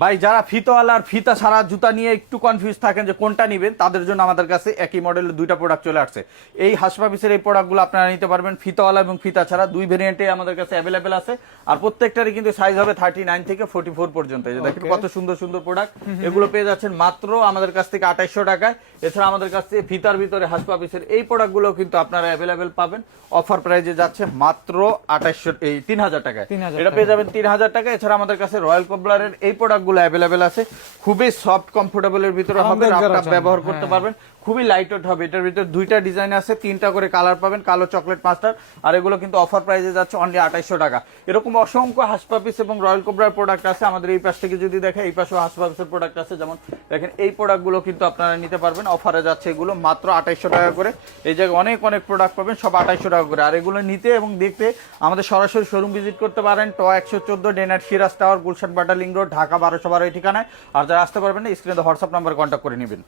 ভাই যারা ফিতাওয়ালা আর ফিতা ছাড়া জুতা নিয়ে একটু কনফিউজ থাকেন যে কোনটা নেবেন, তাদের জন্য আমাদের কাছে একই মডেলের দুইটা প্রোডাক্ট চলে আসছে। এই হাসপাপিসের এই প্রোডাক্টগুলো আপনারা নিতে পারবেন ফিতাওয়ালা এবং ফিতা ছাড়া, দুই ভেরিয়েন্টে আমাদের কাছে অ্যাভেলেবেল আছে। আর প্রত্যেকটারই কিন্তু সাইজ হবে 39 থেকে 44 পর্যন্ত। এই যে দেখেন কত সুন্দর সুন্দর প্রোডাক্ট, এগুলো পেয়ে যাচ্ছেন মাত্র আমাদের কাছ থেকে 2800 টাকায়। এছাড়া আমাদের কাছ থেকে ফিতার ভিতরে হাসপাপিসের এই প্রোডাক্টগুলো কিন্তু আপনারা অ্যাভেলেবেল পাবেন। অফার প্রাইজে যাচ্ছে মাত্র 3000 টাকায়, এটা পেয়ে যাবেন 3000 টাকা। এছাড়া আমাদের কাছে রয়্যাল কোবলারের এই প্রোডাক্টগুলো অ্যাভেলেবেল আছে, খুবই সফট কমফোর্টেবলের ভিতরে হবে, আপনারা ব্যবহার করতে পারবেন, খুবই লাইট ওয়েট হবে। এটার ভিতরে দুইটা ডিজাইন আছে, তিনটা করে কালার পাবেন, কালো, চকলেট, মাস্টার। আর এগুলো কিন্তু অফার প্রাইসে যাচ্ছে অনলি 2800 টাকা। এরকম অসংখ্য হাসপাপিস এবং রয়্যাল কোবরার প্রোডাক্ট আছে আমাদের এই পাশ থেকে যদি দেখে, এই পাশেও হাসপাপিসের প্রোডাক্ট আছে। যেমন দেখেন এই প্রোডাক্টগুলো কিন্তু আপনারা নিতে পারবেন, অফারে যাচ্ছে এগুলো মাত্র 2800 টাকা করে। এই জায়গায় অনেক অনেক প্রোডাক্ট পাবেন, সব 2800 টাকা করে। আর এগুলো নিতে এবং দেখতে আমাদের সরাসরি শোরুম ভিজিট করতে পারেন, ট 114 ডেনার সিরাজ টাওয়ার, গুলশান বাটা লিংক রোড, ঢাকা 1212 এই ঠিকানায়। আর যারা আসতে পারবেন না, স্ক্রিনে হোয়াটসঅ্যাপ নাম্বার কন্ট্যাক্ট করে নেবেন।